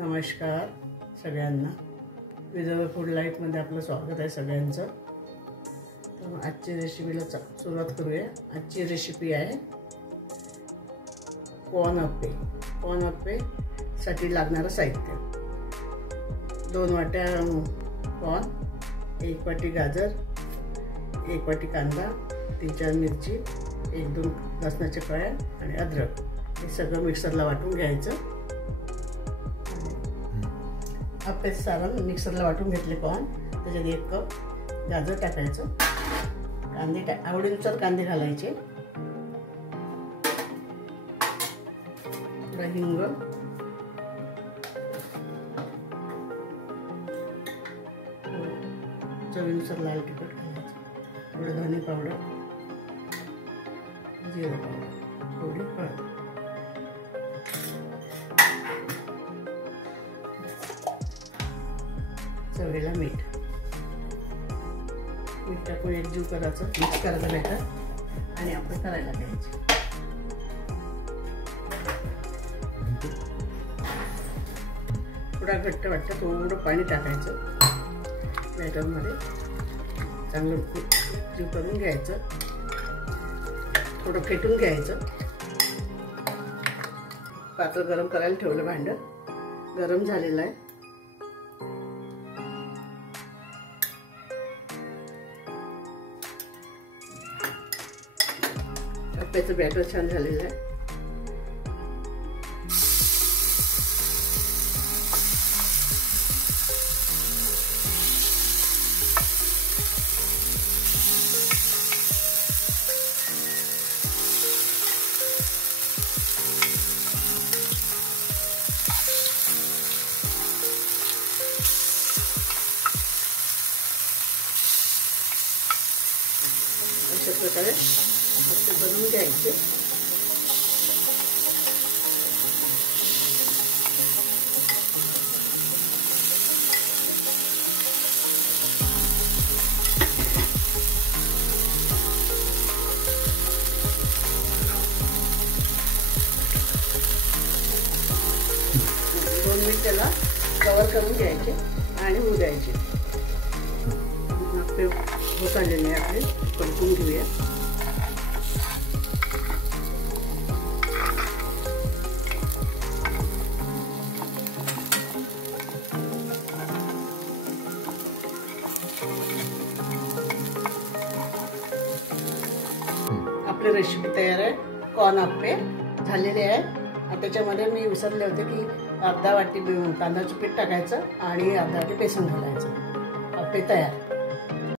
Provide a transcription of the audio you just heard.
नमस्कार सगळ्यांना, विदर्भ फूड लाईफमध्ये आपलं स्वागत आहे सगळ्यांचं। तर आजची रेसिपीला सुरुवात करूया। आजची रेसिपी आहे कॉर्न अप्पे। कॉर्न अप्पे साठी लागणारं साहित्य: 2 वाट्या कॉर्न, 1 वाटी गाजर, 1 वाटी कांदा, 3-4 मिरची, 1-2 लसणाच्या कळ्या आणि अद्रक हे सगळं मिक्सरला वाटून घ्यायचं। अप्पेचं सारण मिक्सरला वाटून घेतले कॉर्न, त्याच्यात 1 कप गाजर टाकायचं, कांदे आवडीनुसार कांदे घालायचे, थोडा हिंग, चवीनुसार लाल तिखट घालायचं, थोडं धने पावडर, जिरे पावडर, थोडी हळद, चवीला मीठ टाकून एकजीव करायचं, मिक्स करायचं बॅटर आणि आपण करायला घ्यायचं। थोडा घट्ट वाटतं, थोडं पाणी टाकायचं बॅटरमध्ये, चांगलं एकजीव करून घ्यायचं, थोडं फेटून घ्यायचं। पातळ गरम करायला ठेवलं, भांडं गरम झालेलं आहे। अप्प्याचं बॅटर छान झालेलं आहे। अशा प्रकारे अप्पे बनवून घ्यायचे। दोन मिनिट त्याला कव्हर करून घ्यायचे आणि होऊ द्यायचे। अप्पे होत आलेले आपले, परतून घेऊया। आपली रेसिपी तयार आहे, कॉर्न अप्पे झालेले आहे। त्याच्यामध्ये मी विसरले होते की अर्धा वाटी तांदळाचं पीठ टाकायचं आणि अर्धा वाटी बेसन घालायचं। अप्पे तयार।